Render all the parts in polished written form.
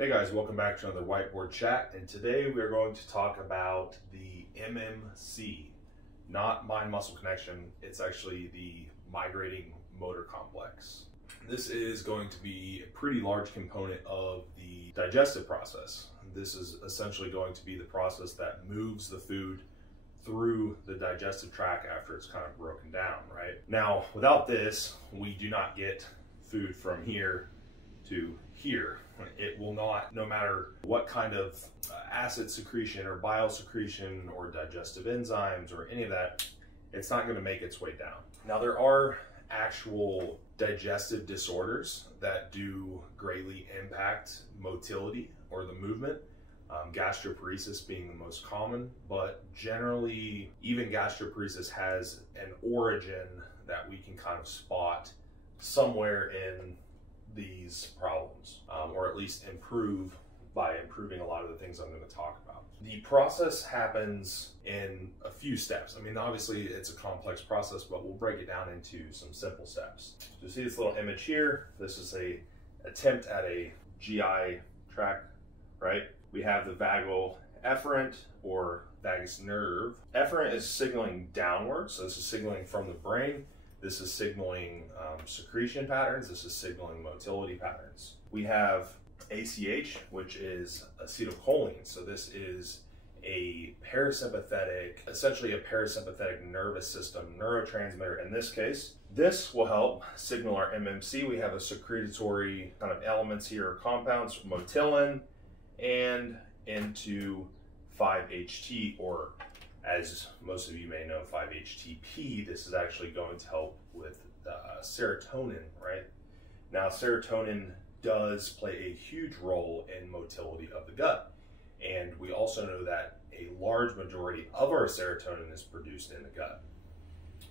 Hey guys, welcome back to another whiteboard chat, and today we are going to talk about the MMC, not mind-muscle connection. It's actually the migrating motor complex. This is going to be a pretty large component of the digestive process. This is essentially going to be the process that moves the food through the digestive tract after it's kind of broken down, right? Now, without this, we do not get food from here to here. It will not, no matter what kind of acid secretion or bile secretion or digestive enzymes or any of that, it's not going to make its way down. Now, there are actual digestive disorders that do greatly impact motility or the movement. Gastroparesis being the most common, but generally even gastroparesis has an origin that we can kind of spot somewhere in these problems, or at least improve by improving a lot of the things I'm going to talk about. The process happens in a few steps. I mean, obviously it's a complex process, but we'll break it down into some simple steps. So you see this little image here. This is a attempt at a GI tract, right? We have the vagal efferent or vagus nerve. Efferent is signaling downwards, so this is signaling from the brain. This is signaling secretion patterns. This is signaling motility patterns. We have ACH, which is acetylcholine. So this is a parasympathetic, essentially a parasympathetic nervous system neurotransmitter in this case. This will help signal our MMC. We have a secretory kind of elements here, or compounds, motilin and into 5-HT, or as most of you may know, 5-HTP. This is actually going to help with serotonin, right? Now, serotonin does play a huge role in motility of the gut. And we also know that a large majority of our serotonin is produced in the gut.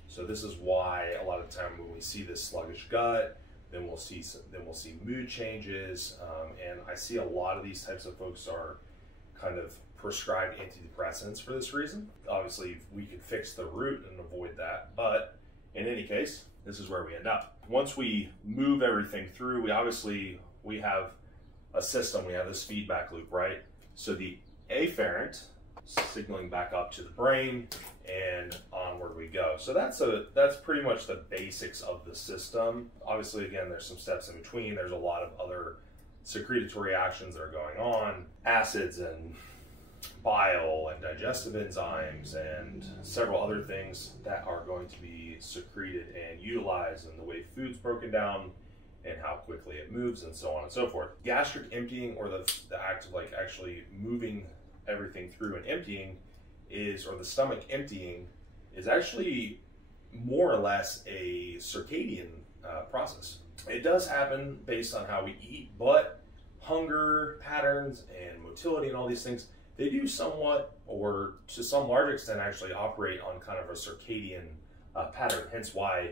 So this is why a lot of the time when we see this sluggish gut, then we'll see mood changes. And I see a lot of these types of folks are kind of prescribed antidepressants for this reason. Obviously, we could fix the root and avoid that, but in any case, this is where we end up. Once we move everything through, we have a system, we have this feedback loop, right? So the afferent signaling back up to the brain, and onward we go. So that's pretty much the basics of the system. Obviously, again, there's some steps in between. There's a lot of other secretory actions that are going on, acids and bile and digestive enzymes and several other things that are going to be secreted and utilized in the way food's broken down and how quickly it moves and so on and so forth. Gastric emptying, or the act of like actually moving everything through and emptying or the stomach emptying, is actually more or less a circadian process. It does happen based on how we eat, but hunger patterns and motility and all these things, they do somewhat, or to some large extent, actually operate on kind of a circadian pattern. Hence why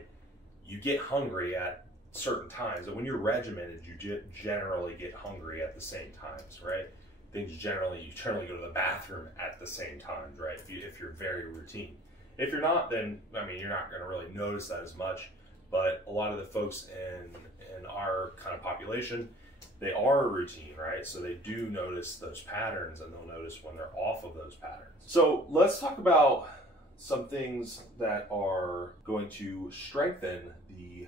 you get hungry at certain times. And when you're regimented, you generally get hungry at the same times, right? You generally go to the bathroom at the same times, right? If you're very routine. If you're not, then, I mean, you're not going to really notice that as much. But a lot of the folks in our kind of population, they are routine, right? So they do notice those patterns, and they'll notice when they're off of those patterns. So let's talk about some things that are going to strengthen the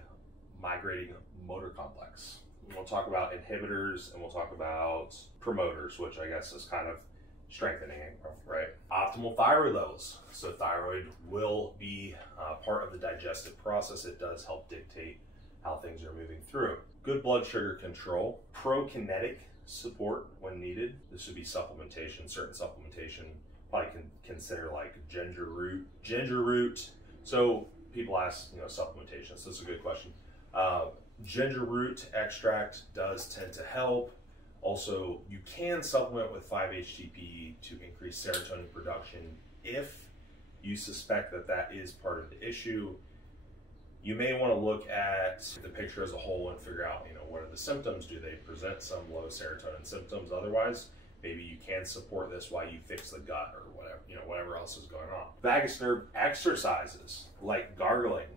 migrating motor complex. We'll talk about inhibitors, and we'll talk about promoters, which I guess is kind of strengthening it, right? Optimal thyroid levels. So thyroid will be part of the digestive process. It does help dictate how things are moving through. Good blood sugar control, prokinetic support when needed. This would be supplementation. Certain supplementation, probably can consider like ginger root. So people ask, supplementation. So that's a good question. Ginger root extract does tend to help. Also, you can supplement with 5-HTP to increase serotonin production if you suspect that that is part of the issue. You may want to look at the picture as a whole and figure out, what are the symptoms? Do they present some low serotonin symptoms? Otherwise, maybe you can support this while you fix the gut or whatever, whatever else is going on. Vagus nerve exercises like gargling,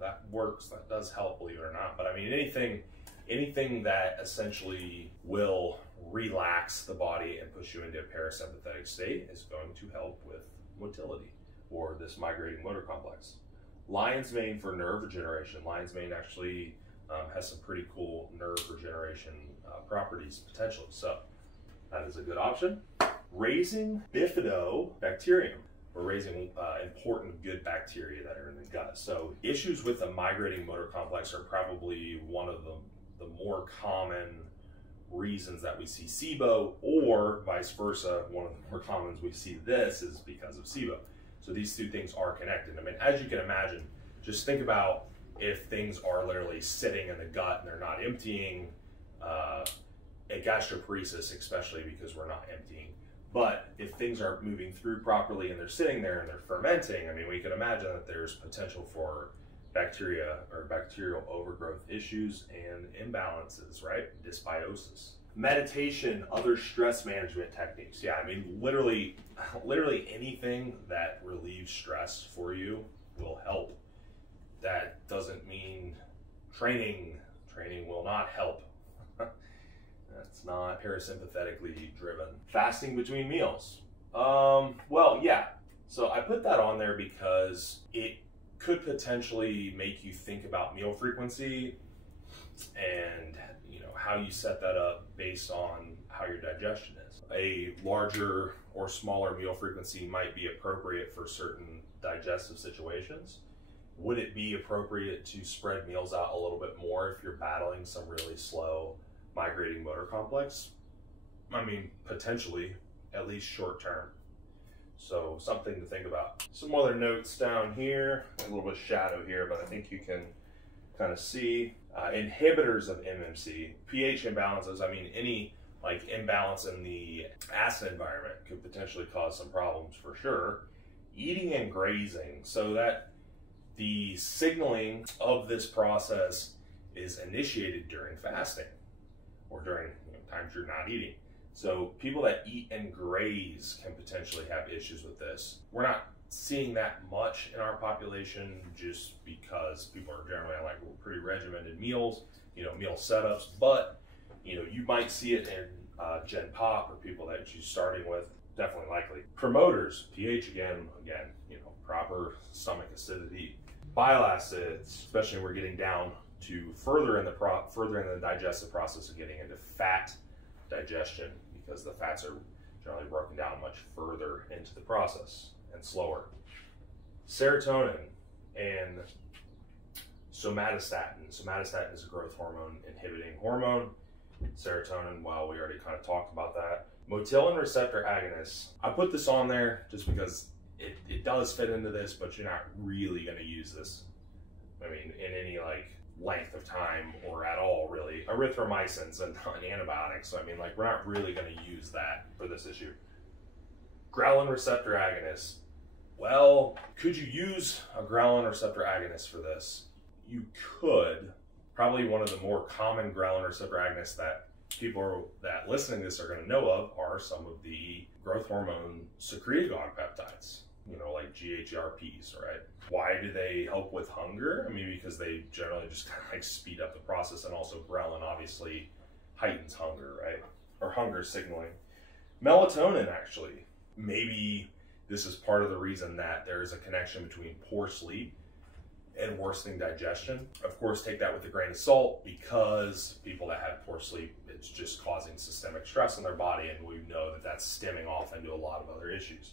that works. That does help, believe it or not. But I mean, anything Anything that essentially will relax the body and push you into a parasympathetic state is going to help with motility or this migrating motor complex. Lion's mane for nerve regeneration. Lion's mane actually has some pretty cool nerve regeneration properties potentially, so that is a good option. Raising bifidobacterium. We're raising important good bacteria that are in the gut. So issues with the migrating motor complex are probably one of the more common reasons that we see SIBO, or vice versa. One of the more common we see this is because of SIBO. So these two things are connected. I mean, as you can imagine, just think about if things are literally sitting in the gut and they're not emptying, a gastroparesis especially, because we're not emptying. But if things aren't moving through properly and they're sitting there and they're fermenting, I mean, we can imagine that there's potential for bacteria or bacterial overgrowth issues and imbalances, right? Dysbiosis. Meditation, other stress management techniques. Yeah, I mean, literally anything that relieves stress for you will help. That doesn't mean training. Training will not help. That's not parasympathetically driven. Fasting between meals. Well, yeah. So I put that on there because it could potentially make you think about meal frequency and, you know, how you set that up based on how your digestion is. A larger or smaller meal frequency might be appropriate for certain digestive situations. Would it be appropriate to spread meals out a little bit more if you're battling some really slow migrating motor complex? I mean, potentially, at least short term. So something to think about. Some other notes down here, a little bit of shadow here, but I think you can kind of see. Inhibitors of MMC, pH imbalances. I mean, any like imbalance in the acid environment could potentially cause some problems for sure. Eating and grazing, so that the signaling of this process is initiated during fasting or during times you're not eating. So people that eat and graze can potentially have issues with this. We're not seeing that much in our population just because people are generally like pretty regimented meals, meal setups, but you might see it in Gen Pop or people that you're starting with, definitely likely. Promoters, pH again, proper stomach acidity, bile acids, especially when we're getting down to further in the digestive process of getting into fat digestion, because the fats are generally broken down much further into the process and slower. Serotonin and somatostatin. Somatostatin is a growth hormone inhibiting hormone. Serotonin, well, we already kind of talked about that. Motilin receptor agonists. I put this on there just because it does fit into this, but you're not really going to use this, I mean, in any length of time or at all, really. Erythromycins and antibiotics, so I mean, we're not really going to use that for this issue. Ghrelin receptor agonists. Well, could you use a ghrelin receptor agonist for this? You could. Probably one of the more common ghrelin receptor agonists that people that listening to this are going to know of are some of the growth hormone secretagogue peptides, like GHRPs, right? Why do they help with hunger? I mean, because they generally just kind of speed up the process, and also ghrelin obviously heightens hunger, right? Or hunger signaling. Melatonin, actually. Maybe this is part of the reason that there is a connection between poor sleep and worsening digestion. Of course, take that with a grain of salt, because people that have poor sleep, it's just causing systemic stress in their body, and we know that that's stemming off into a lot of other issues.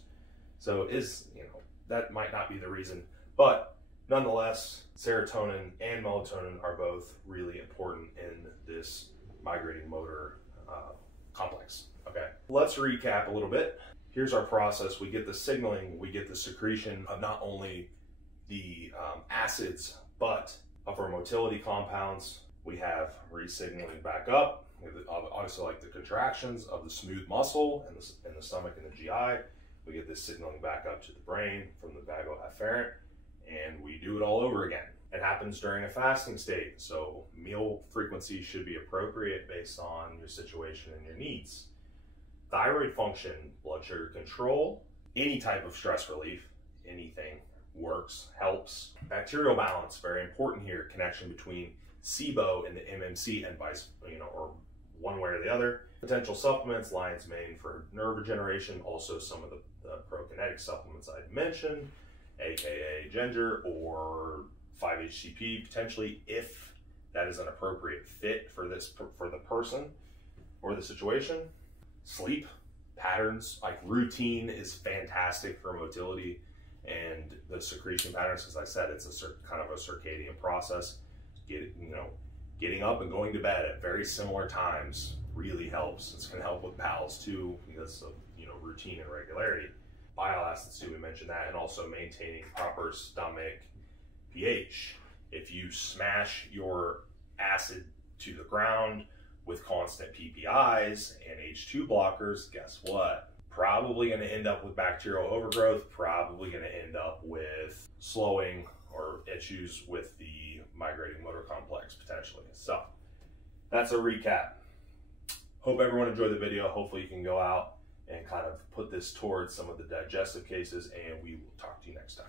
So that might not be the reason, but nonetheless, serotonin and melatonin are both really important in this migrating motor complex. Okay, let's recap a little bit. Here's our process. We get the signaling, we get the secretion of not only the acids, but of our motility compounds. We have resignaling back up. We obviously like the contractions of the smooth muscle in the stomach and the GI. We get this signaling back up to the brain from the vagoafferent, and we do it all over again. It happens during a fasting state, so meal frequency should be appropriate based on your situation and your needs. Thyroid function, blood sugar control, any type of stress relief, anything works, helps. Bacterial balance, very important here, connection between SIBO in the MMC and vice, or one way or the other. Potential supplements, lion's mane for nerve regeneration, also some of the prokinetic supplements I mentioned, aka ginger or 5-HTP potentially, if that is an appropriate fit for the person or the situation. Sleep patterns, like routine, is fantastic for motility and the secretion patterns. As I said, it's a kind of a circadian process. Getting up and going to bed at very similar times really helps. It's going to help with bowels too, because of routine and regularity. Bile acids too, we mentioned that, and also maintaining proper stomach pH. If you smash your acid to the ground with constant PPIs and H2 blockers, guess what? Probably going to end up with bacterial overgrowth, probably going to end up with slowing or issues with the migrating motor complex potentially. So that's a recap. Hope everyone enjoyed the video. Hopefully you can go out and kind of put this towards some of the digestive cases, and we will talk to you next time.